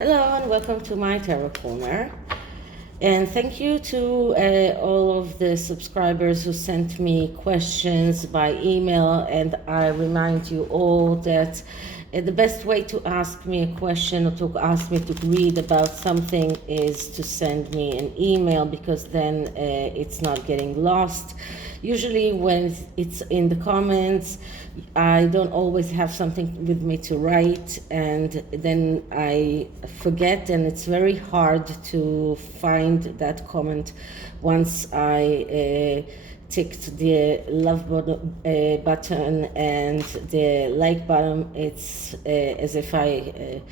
Hello and welcome to my Tarot Corner. And thank you to all of the subscribers who sent me questions by email. And I remind you all that the best way to ask me a question or to ask me to read about something is to send me an email, because then it's not getting lost. Usually when it's in the comments, I don't always have something with me to write, and then I forget, and it's very hard to find that comment once I ticked the love button and the like button. It's as if it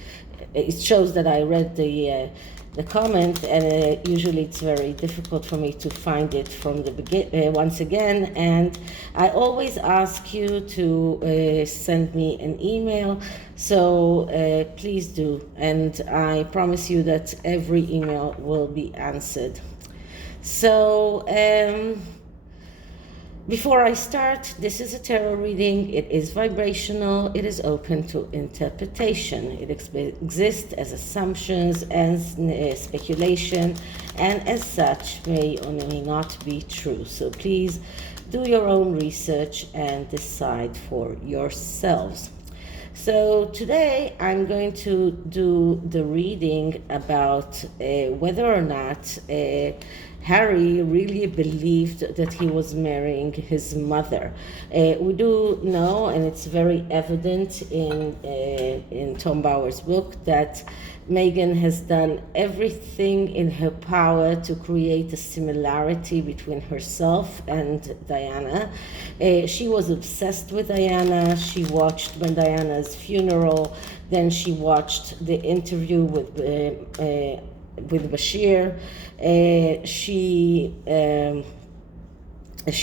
shows that I read the comment, and usually it's very difficult for me to find it from the once again. And I always ask you to send me an email, so please do, and I promise you that every email will be answered. So before I start, this is a tarot reading. It is vibrational. It is open to interpretation. It exists as assumptions, as speculation, and as such may or may not be true. So please do your own research and decide for yourselves. So today I'm going to do the reading about whether or not Harry really believed that he was marrying his mother. We do know, and it's very evident in Tom Bauer's book, that Meghan has done everything in her power to create a similarity between herself and Diana. She was obsessed with Diana. She watched Diana's funeral. Then she watched the interview with Bashir. She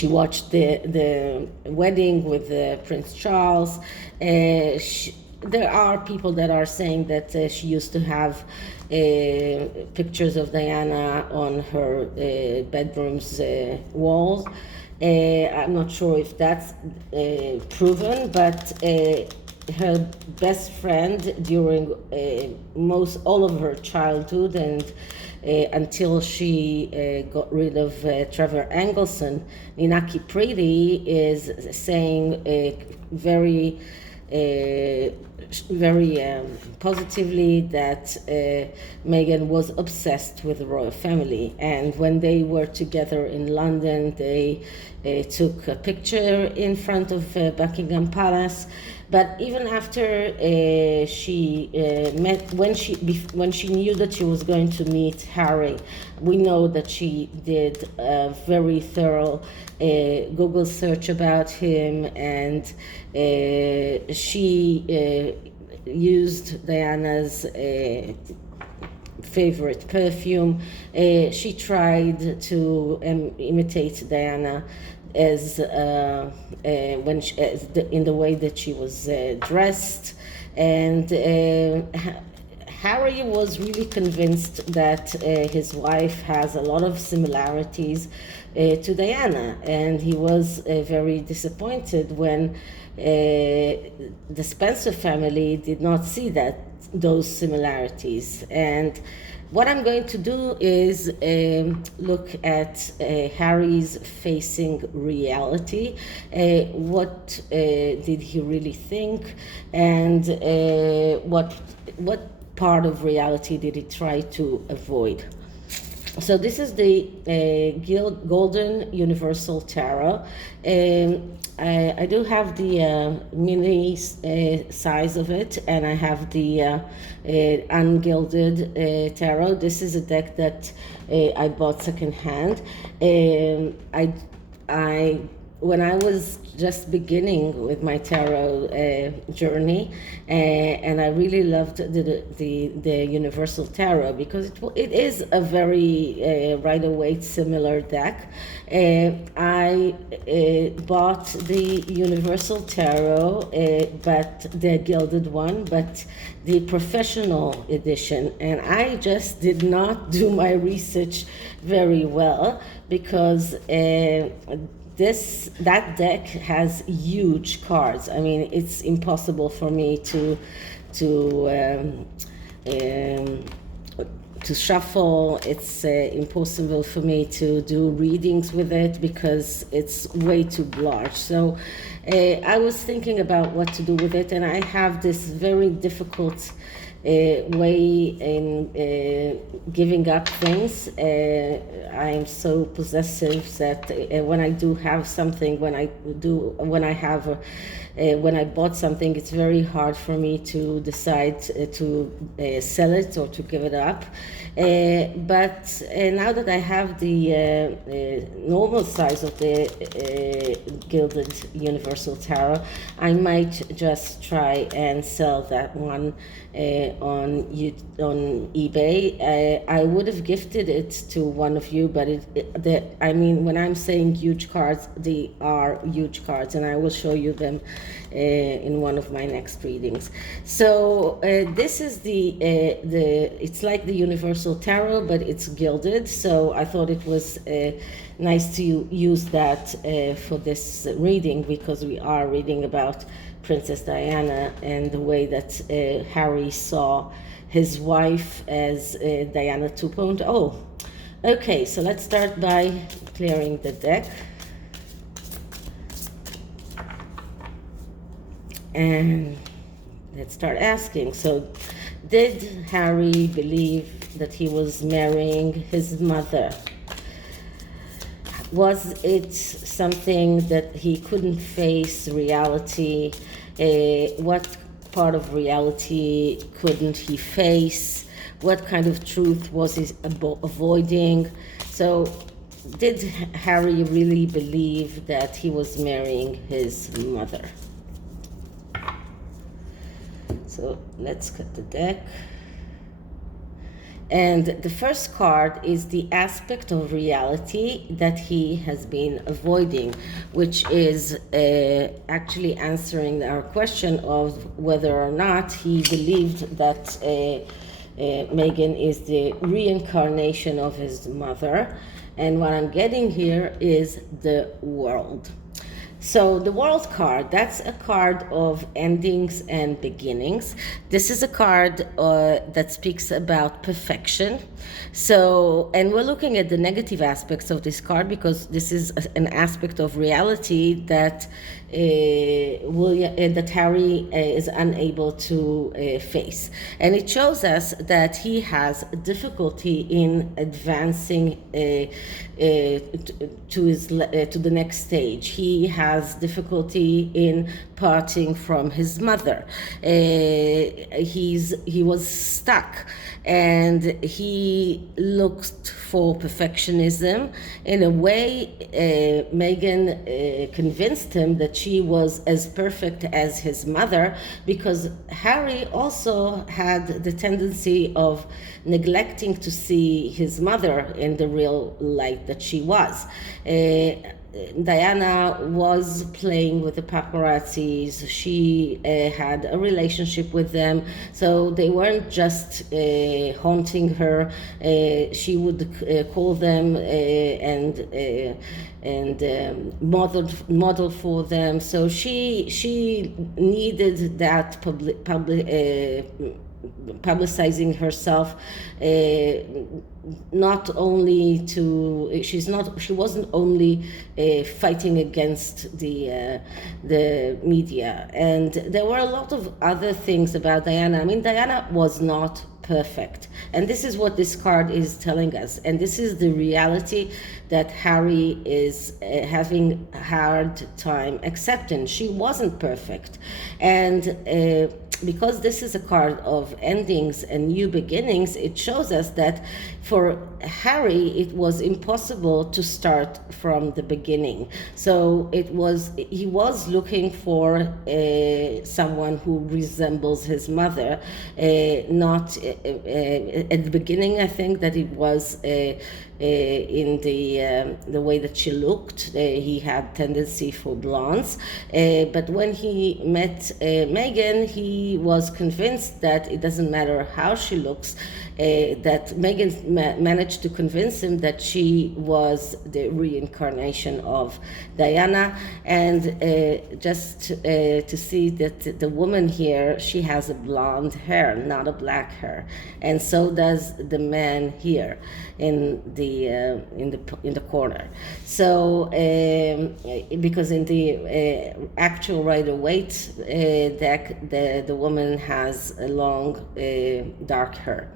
watched the wedding with Prince Charles. There are people that are saying that she used to have pictures of Diana on her bedroom's walls. I'm not sure if that's proven, but her best friend during all of her childhood and until she got rid of Trevor Engelson, Ninaki Preeti is saying very positively that Meghan was obsessed with the royal family. And when they were together in London, they took a picture in front of Buckingham Palace. But even after she when she knew that she was going to meet Harry, we know that she did a very thorough Google search about him, and she used Diana's favorite perfume. She tried to imitate Diana as in the way that she was dressed, and Harry was really convinced that his wife has a lot of similarities to Diana, and he was very disappointed when the Spencer family did not see those similarities. And what I'm going to do is look at Harry's facing reality. What did he really think, and what part of reality did he try to avoid? So this is the Golden Universal Tarot. I do have the mini size of it, and I have the ungilded tarot. This is a deck that I bought secondhand. When I was just beginning with my tarot journey, and I really loved the Universal Tarot, because it is a very Rider-Waite similar deck. I bought the Universal Tarot, but the gilded one, but the professional edition, and I just did not do my research very well, because that deck has huge cards. I mean, it's impossible for me to to shuffle. It's impossible for me to do readings with it because it's way too large. So I was thinking about what to do with it, and I have this very difficult way in giving up things. I'm so possessive that when I do have something, when I bought something, it's very hard for me to decide to sell it or to give it up. But now that I have the normal size of the Gilded Universal Tarot, I might just try and sell that one on eBay. I would have gifted it to one of you, but I mean, when I'm saying huge cards, they are huge cards, and I will show you them in one of my next readings. So this is it's like the Universal Tarot, but it's gilded. So I thought it was nice to use that for this reading, because we are reading about Princess Diana and the way that Harry saw his wife as Diana 2.0. Okay, so let's start by clearing the deck. And let's start asking. So, did Harry believe that he was marrying his mother? Was it something that he couldn't face reality? What part of reality couldn't he face? What kind of truth was he avoiding? So, did Harry really believe that he was marrying his mother? So let's cut the deck. And the first card is the aspect of reality that he has been avoiding, which is actually answering our question of whether or not he believed that Meghan is the reincarnation of his mother. And what I'm getting here is the World. So the World card, that's a card of endings and beginnings. This is a card that speaks about perfection. So, and we're looking at the negative aspects of this card because this is an aspect of reality that that Harry is unable to face. And it shows us that he has difficulty in advancing to the next stage. He has difficulty in parting from his mother. He was stuck, and he looked for perfectionism. In a way, Meghan convinced him that she was as perfect as his mother, because Harry also had the tendency of neglecting to see his mother in the real light that she was. Diana was playing with the paparazzis. She had a relationship with them, so they weren't just haunting her. She would call them and model for them. So she needed that publicizing herself, not only to she wasn't only fighting against the media. And there were a lot of other things about Diana. I mean, Diana was not perfect, and this is what this card is telling us, and this is the reality that Harry is having a hard time accepting. She wasn't perfect, and because this is a card of endings and new beginnings, it shows us that for Harry it was impossible to start from the beginning. So he was looking for someone who resembles his mother. Not at the beginning, I think that it was in the way that she looked. He had tendency for blondes, but when he met Meghan, he he was convinced that it doesn't matter how she looks, that Meghan managed to convince him that she was the reincarnation of Diana. And just to see that the woman here, she has a blonde hair, not a black hair, and so does the man here in the corner. So because in the actual Rider-Waite deck, the woman has a long dark hair.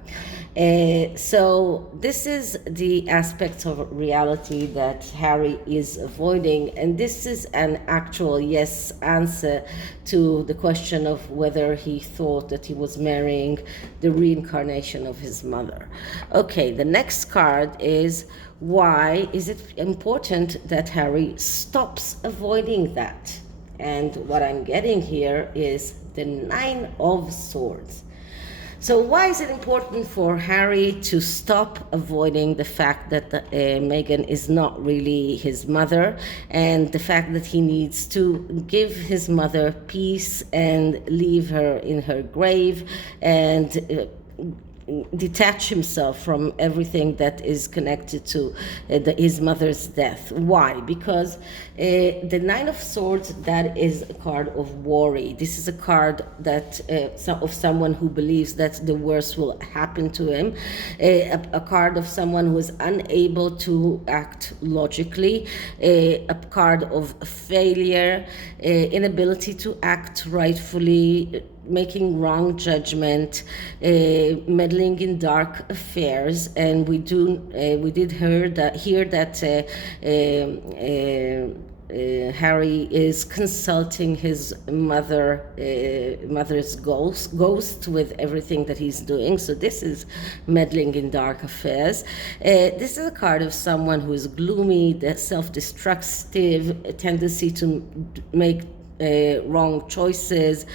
So this is the aspect of reality that Harry is avoiding, and this is an actual yes answer to the question of whether he thought that he was marrying the reincarnation of his mother. Okay, the next card is, why is it important that Harry stops avoiding that? And what I'm getting here is the Nine of Swords. So why is it important for Harry to stop avoiding the fact that Meghan is not really his mother, and the fact that he needs to give his mother peace and leave her in her grave and detach himself from everything that is connected to his mother's death? Why? Because the Nine of Swords, that is a card of worry. This is a card that of someone who believes that the worst will happen to him, a card of someone who is unable to act logically, a card of failure, inability to act rightfully, making wrong judgment, meddling in dark affairs. And we did hear that Harry is consulting his mother's ghost with everything that he's doing. So this is meddling in dark affairs. This is a card of someone who is gloomy, the self-destructive, a tendency to make wrong choices,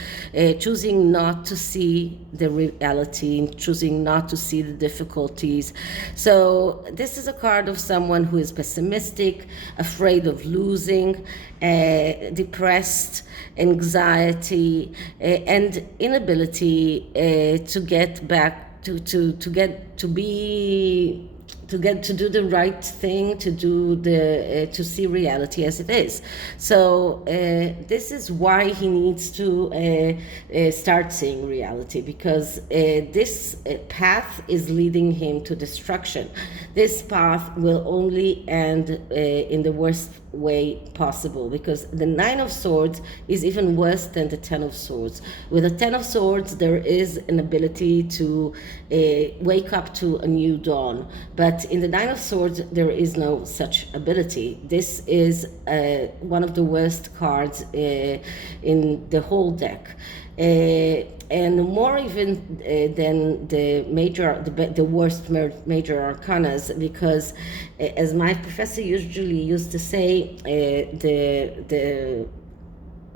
choosing not to see the reality, choosing not to see the difficulties. So this is a card of someone who is pessimistic, afraid of losing, depressed, anxiety, and inability to get back to do the right thing, to see reality as it is. So this is why he needs to start seeing reality, because this path is leading him to destruction. This path will only end in the worst way possible, because the Nine of Swords is even worse than the Ten of Swords. With the Ten of Swords, there is an ability to wake up to a new dawn, but in the Nine of Swords, there is no such ability. This is one of the worst cards in the whole deck. And more even than the worst major arcanas, because as my professor usually used to say,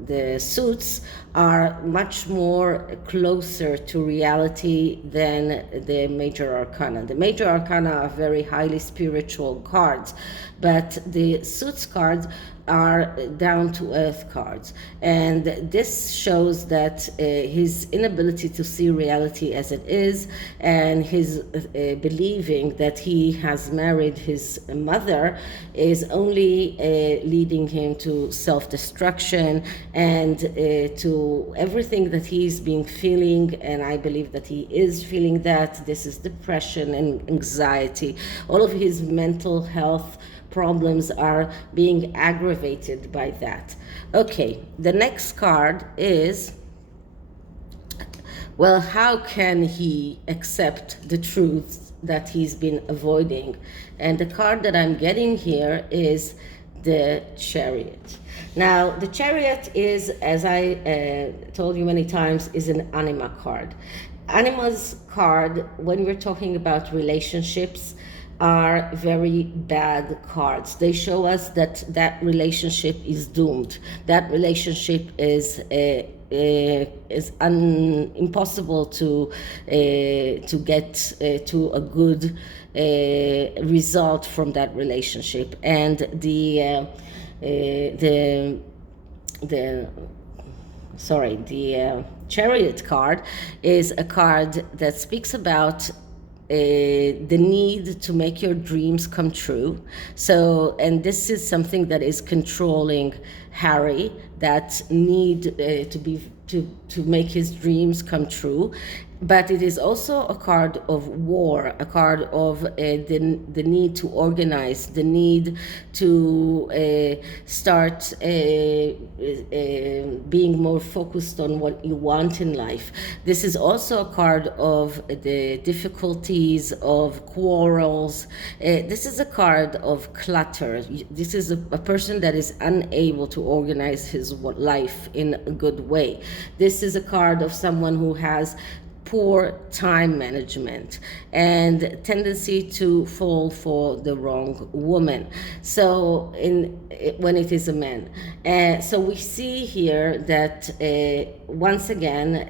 the suits are much more closer to reality than the major arcana. The major arcana are very highly spiritual cards, but the suits cards are down to earth cards, and this shows that his inability to see reality as it is, and his believing that he has married his mother, is only leading him to self-destruction and to everything that he's been feeling. And I believe that he is feeling that. This is depression and anxiety. All of his mental health problems are being aggravated by that. Okay, the next card is, well, how can he accept the truth that he's been avoiding? And the card that I'm getting here is the Chariot. Now, the Chariot is, as I told you many times, is an anima card. Anima's card, when we're talking about relationships, are very bad cards. They show us that that relationship is doomed. That relationship is impossible to get to a good result from that relationship. And the Chariot card is a card that speaks about the need to make your dreams come true. So, and this is something that is controlling Harry, that need to make his dreams come true. But it is also a card of war, a card of the need to organize, the need to start being more focused on what you want in life. This is also a card of the difficulties, of quarrels. This is a card of clutter. This is a person that is unable to organize his life in a good way. This is a card of someone who has poor time management and tendency to fall for the wrong woman. So when it is a man. So we see here that once again,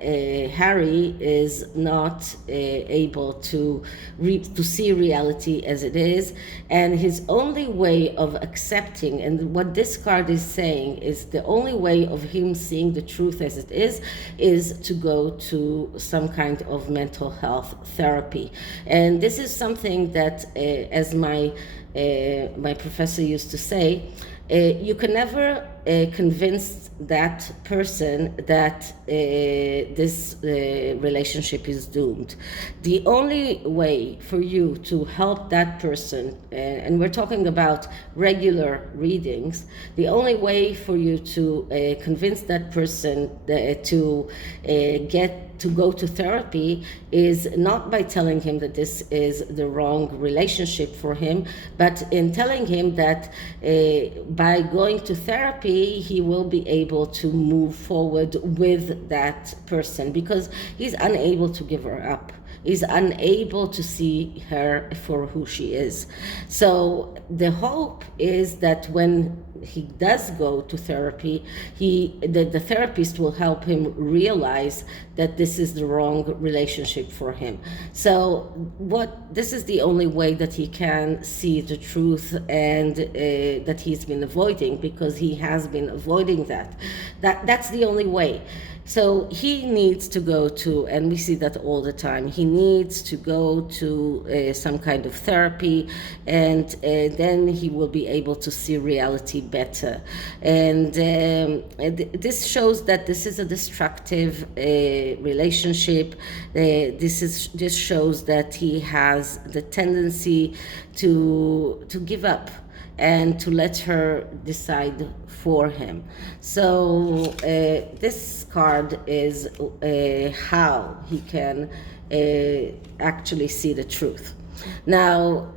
Harry is not able to see reality as it is, and his only way of accepting, and what this card is saying is the only way of him seeing the truth as it is to go to some kind of mental health therapy. And this is something that, as my professor used to say, you can never convince that person that this relationship is doomed. The only way for you to help that person, and we're talking about regular readings, the only way for you to convince that person to go to therapy is not by telling him that this is the wrong relationship for him, but in telling him that by going to therapy, he will be able to move forward with that person, because he's unable to give her up. Is unable to see her for who she is. So the hope is that when he does go to therapy, the therapist will help him realize that this is the wrong relationship for him. So this is the only way that he can see the truth, and that he's been avoiding, because he has been avoiding that's the only way. So he needs to go to, and we see that all the time, he needs to go to some kind of therapy, and then he will be able to see reality better. And this shows that this is a destructive relationship. This shows that he has the tendency to give up and to let her decide for him. So this card is how he can actually see the truth. Now,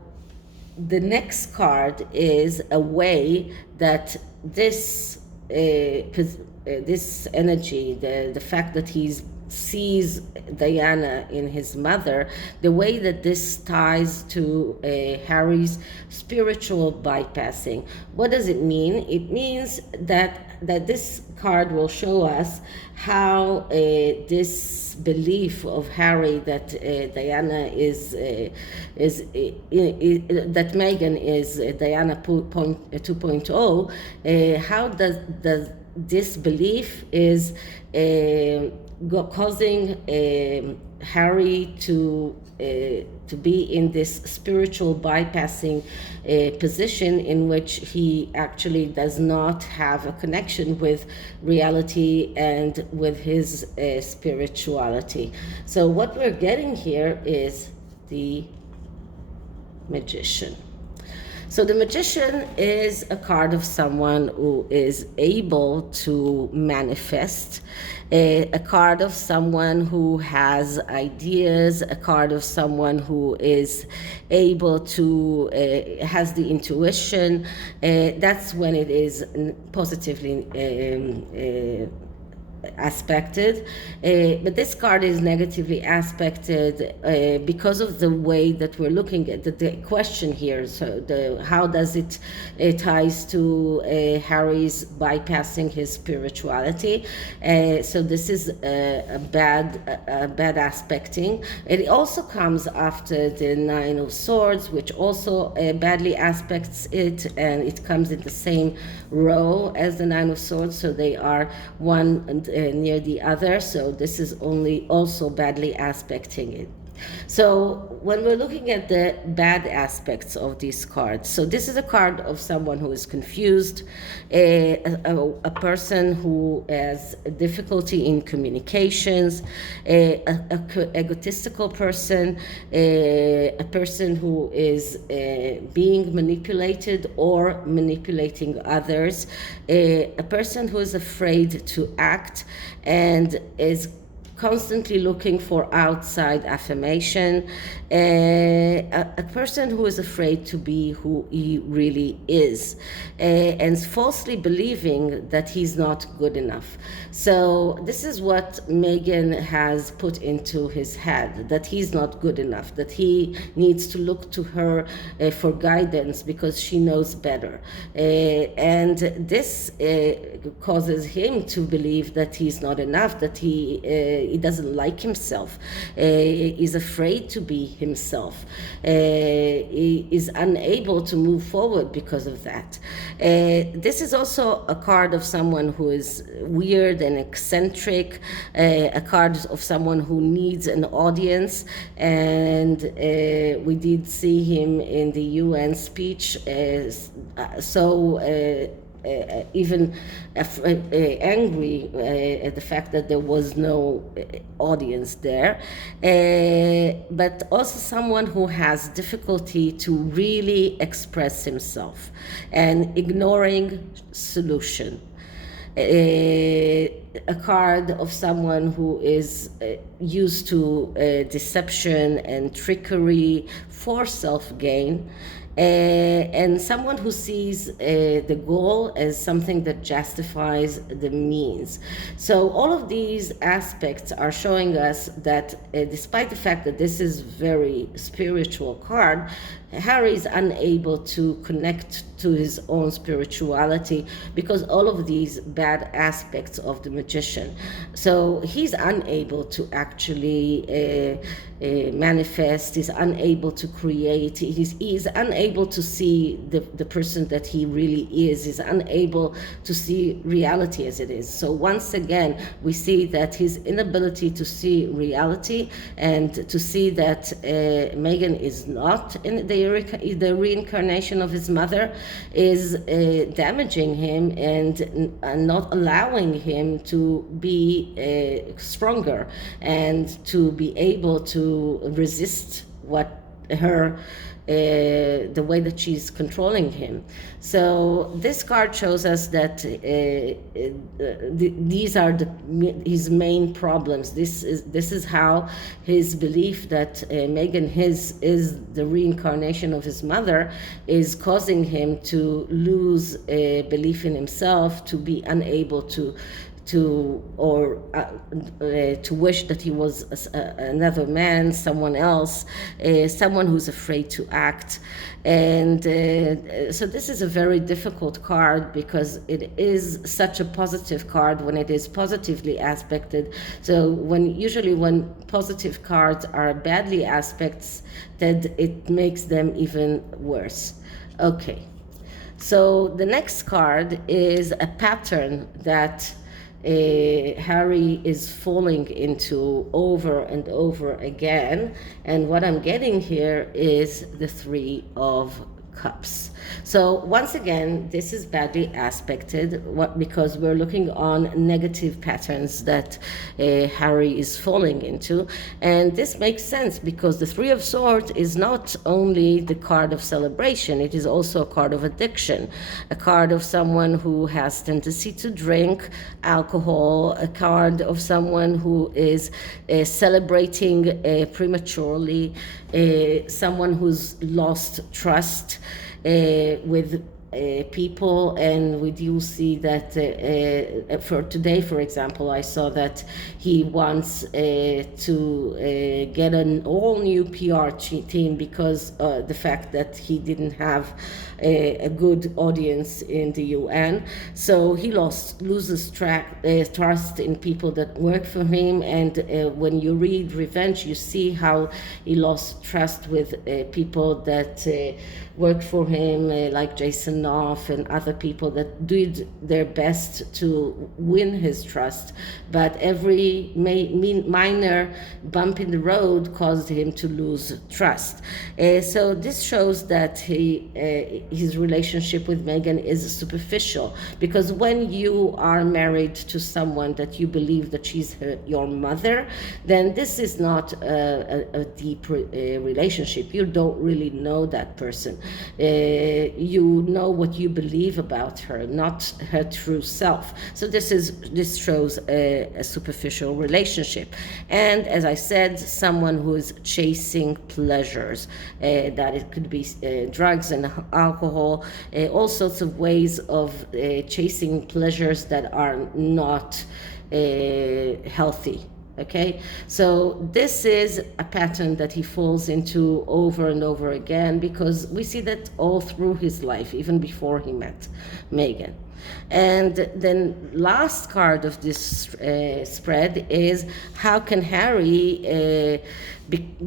the next card is a way that this energy, the fact that he's sees Diana in his mother, the way that this ties to Harry's spiritual bypassing. What does it mean? It means that this card will show us how this belief of Harry that Diana that Meghan is Diana 2.0, how does this belief is causing Harry to be in this spiritual bypassing position, in which he actually does not have a connection with reality and with his spirituality. So what we're getting here is the Magician. So the Magician is a card of someone who is able to manifest, a card of someone who has ideas, a card of someone who is able to, has the intuition. That's when it is positively aspected, but this card is negatively aspected because of the way that we're looking at the question here. So how does it ties to Harry's bypassing his spirituality? So this is a bad aspecting. It also comes after the Nine of Swords, which also badly aspects it, and it comes in the same row as the Nine of Swords. So they are one near the other, so this is only also badly aspecting it. So when we're looking at the bad aspects of these cards, so this is a card of someone who is confused, a person who has difficulty in communications, a egotistical person, a person who is being manipulated or manipulating others, a person who is afraid to act and is constantly looking for outside affirmation, a person who is afraid to be who he really is, and falsely believing that he's not good enough. So this is what Meghan has put into his head, that he's not good enough, that he needs to look to her for guidance because she knows better. And this causes him to believe that he's not enough, that he doesn't like himself, is afraid to be himself, he is unable to move forward because of that. This is also a card of someone who is weird and eccentric, a card of someone who needs an audience, and we did see him in the UN speech, even angry at the fact that there was no audience there, but also someone who has difficulty to really express himself and ignoring solution. A card of someone who is used to deception and trickery for self-gain, and someone who sees the goal as something that justifies the means. So all of these aspects are showing us that despite the fact that this is very spiritual card, Harry is unable to connect to his own spirituality because all of these bad aspects of the magician. So he's unable to actually manifest, he's unable to create, he's unable to see the person that he really is, he's unable to see reality as it is. So once again, we see that his inability to see reality and to see that Meghan is not in the reincarnation of his mother is damaging him and not allowing him to be stronger and to be able to resist what her the way that she's controlling him. So this card shows us that these are his main problems. This is how his belief that Meghan is the reincarnation of his mother is causing him to lose belief in himself, to be unable to wish that he was another man, someone else, someone who's afraid to act. And so this is a very difficult card because it is such a positive card when it is positively aspected. So usually when positive cards are badly aspects, then it makes them even worse. Okay, so the next card is a pattern that Harry is falling into over and over again, and what I'm getting here is the Three of Cups. So once again, this is badly aspected because we're looking on negative patterns that Harry is falling into, and this makes sense because the Three of Swords is not only the card of celebration, it is also a card of addiction, a card of someone who has tendency to drink alcohol, a card of someone who is celebrating prematurely, someone who's lost trust with people, and we do see that for today, for example, I saw that he wants to get an all new PR team because the fact that he didn't have a good audience in the UN. So he loses trust in people that work for him, and when you read Revenge, you see how he lost trust with people that work for him, like Jason Casanov and other people that did their best to win his trust, but every minor bump in the road caused him to lose trust. So this shows that his relationship with Meghan is superficial, because when you are married to someone that you believe that she's your mother, then this is not a deep relationship. You don't really know that person. You know what you believe about her, not her true self. So this shows a superficial relationship. And as I said, someone who is chasing pleasures, that it could be drugs and alcohol, all sorts of ways of chasing pleasures that are not healthy. Okay, so this is a pattern that he falls into over and over again, because we see that all through his life, even before he met Meghan. And then last card of this spread is, how can Harry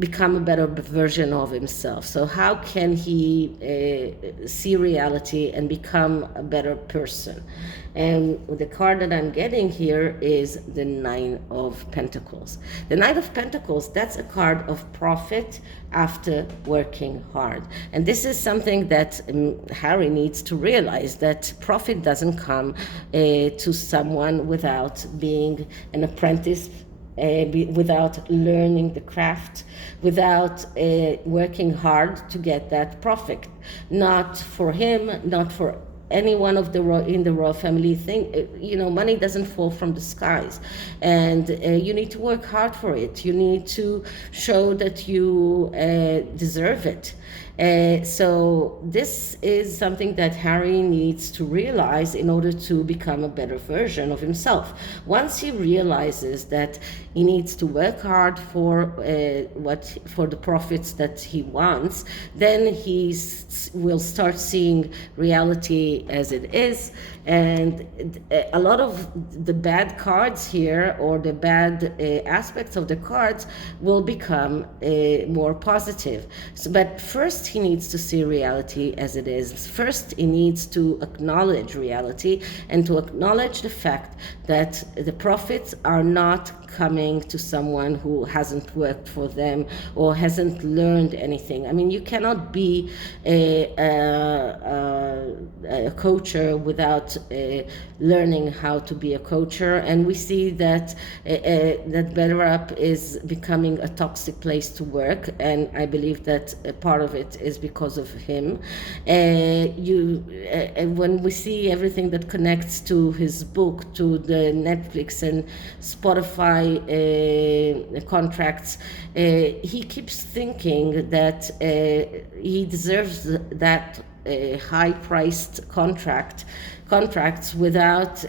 become a better version of himself? So how can he see reality and become a better person? And the card that I'm getting here is the Nine of Pentacles. The Nine of Pentacles, that's a card of profit after working hard. And this is something that Harry needs to realize, that profit doesn't come to someone without being an apprentice, without learning the craft, without working hard to get that profit. Not for him, not for anyone of the in the royal family thing. Money doesn't fall from the skies, and you need to work hard for it. You need to show that you deserve it. So this is something that Harry needs to realize in order to become a better version of himself. Once he realizes that he needs to work hard for the profits that he wants, then he will start seeing reality as it is. And a lot of the bad cards here, or the bad aspects of the cards, will become more positive. But first he needs to see reality as it is. First he needs to acknowledge reality, and to acknowledge the fact that the profits are not coming to someone who hasn't worked for them or hasn't learned anything. I mean, you cannot be a coacher without learning how to be a coacher. And we see that BetterUp is becoming a toxic place to work, and I believe that part of it is because of him. When we see everything that connects to his book, to the Netflix and Spotify contracts, he keeps thinking that he deserves that high-priced contracts without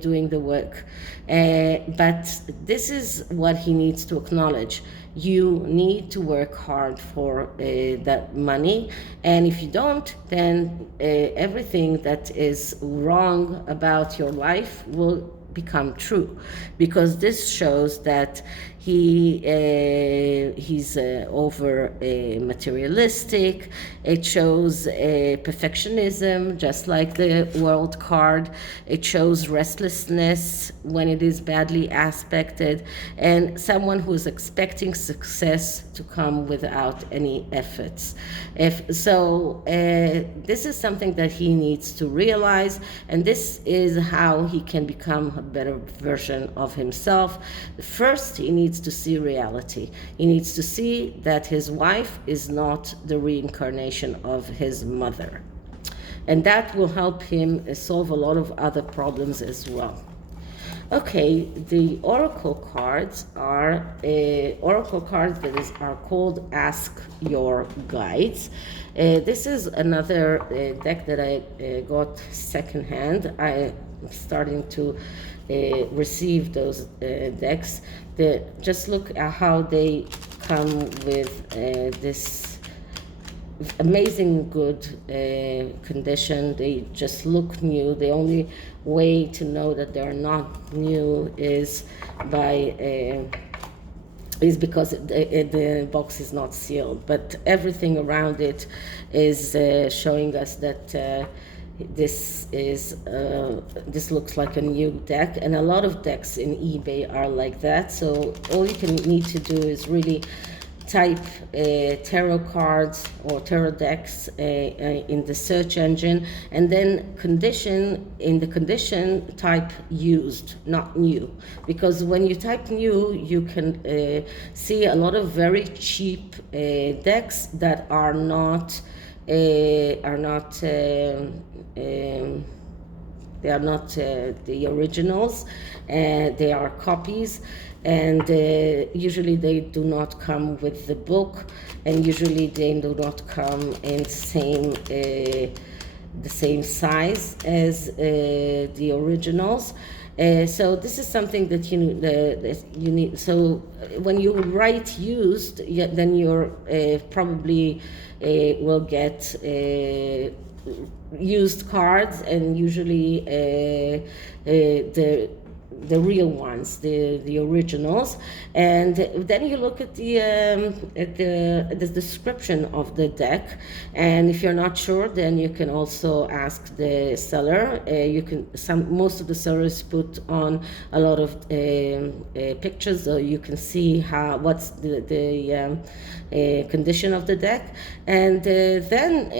doing the work. But this is what he needs to acknowledge. You need to work hard for that money, and if you don't, then everything that is wrong about your life will become true, because this shows that he's over materialistic. It shows perfectionism, just like the World card. It shows restlessness when it is badly aspected, and someone who is expecting success to come without any efforts. This is something that he needs to realize, and this is how he can become a better version of himself. First, he needs to see reality. He needs to see that his wife is not the reincarnation of his mother. And that will help him solve a lot of other problems as well. Okay, the oracle cards are are called Ask Your Guides. This is another deck that I got secondhand. I'm starting to receive those decks. Just look at how they come with this amazing good condition. They just look new. The only way to know that they're not new is because the box is not sealed, but everything around it is showing us that this looks like a new deck, and a lot of decks in eBay are like that. So all you can need to do is really type tarot cards or tarot decks in the search engine, and then in the condition type used, not new, because when you type new you can see a lot of very cheap decks that are not they are not the originals, they are copies, and usually they do not come with the book, and usually they do not come in the same size as the originals. So this is something that you need. So when you write used, then you're probably will get used cards, and usually the real ones, the originals. And then you look at the description of the deck, and if you're not sure, then you can also ask the seller. Most of the sellers put on a lot of pictures, so you can see what's the condition of the deck, and then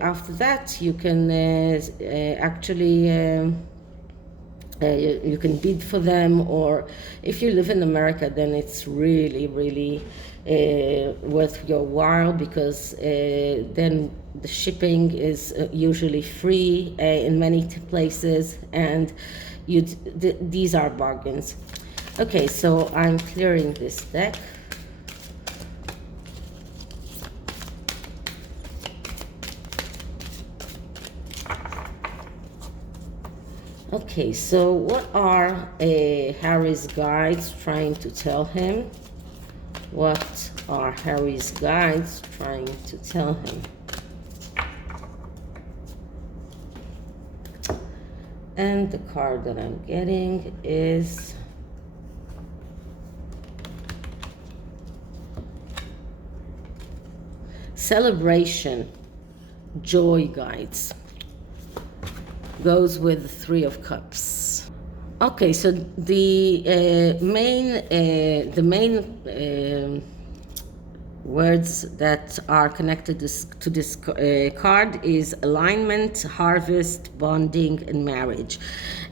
after that you can actually you can bid for them, or if you live in America, then it's really worth your while, because then the shipping is usually free in many places, and these are bargains. Okay, so I'm clearing this deck. Okay, so what are Harry's guides trying to tell him? What are Harry's guides trying to tell him? And the card that I'm getting is Celebration, Joy Guides. Goes with the Three of Cups. Okay, so the main words that are connected to this card is alignment, harvest, bonding, and marriage.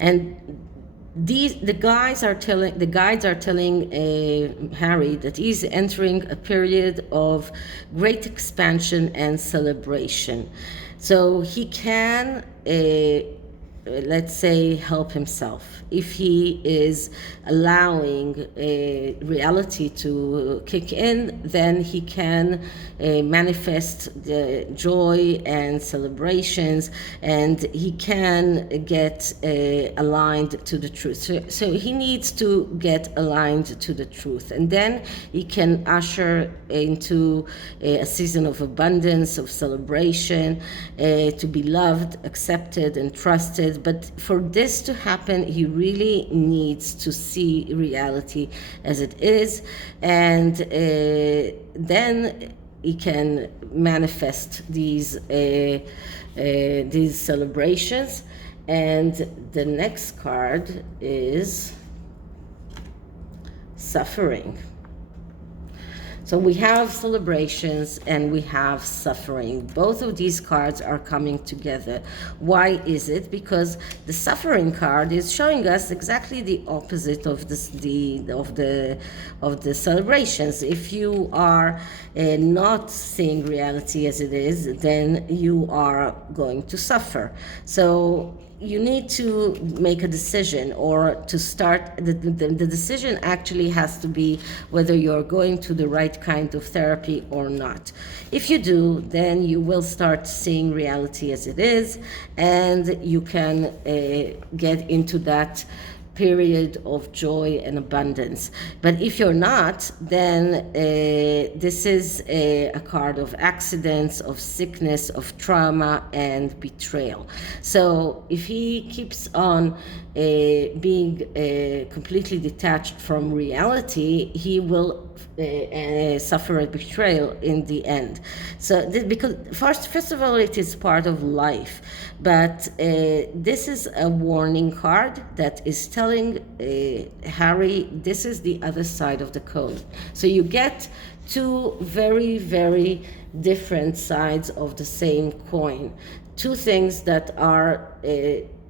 And the guides are telling Harry that he's entering a period of great expansion and celebration. So he can let's say help himself if he is allowing reality to kick in. Then he can manifest the joy and celebrations, and he can get aligned to the truth. So he needs to get aligned to the truth, and then he can usher into a season of abundance, of celebration, to be loved, accepted, and trusted. But for this to happen, he really needs to see reality as it is, and then he can manifest these celebrations. And the next card is Suffering. So we have celebrations and we have suffering. Both of these cards are coming together. Why is it? Because the Suffering card is showing us exactly the opposite of the celebrations. If you are not seeing reality as it is, then you are going to suffer. So you need to make a decision, or to start. The decision actually has to be whether you're going to the right kind of therapy or not. If you do, then you will start seeing reality as it is, and you can get into that period of joy and abundance. But if you're not, then this is a card of accidents, of sickness, of trauma, and betrayal. So if he keeps on being completely detached from reality, he will suffer a betrayal in the end. So because first of all, it is part of life, but this is a warning card that is telling Harry, this is the other side of the coin. So you get two very, very different sides of the same coin. Two things that are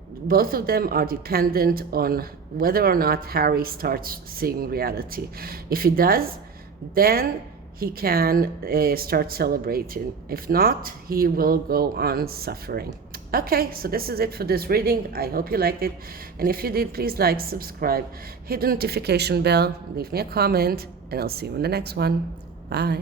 both of them are dependent on whether or not Harry starts seeing reality. If he does, then he can start celebrating. If not, he will go on suffering. Okay, so this is it for this reading. I hope you liked it. And if you did, please like, subscribe, hit the notification bell, leave me a comment, and I'll see you in the next one. Bye.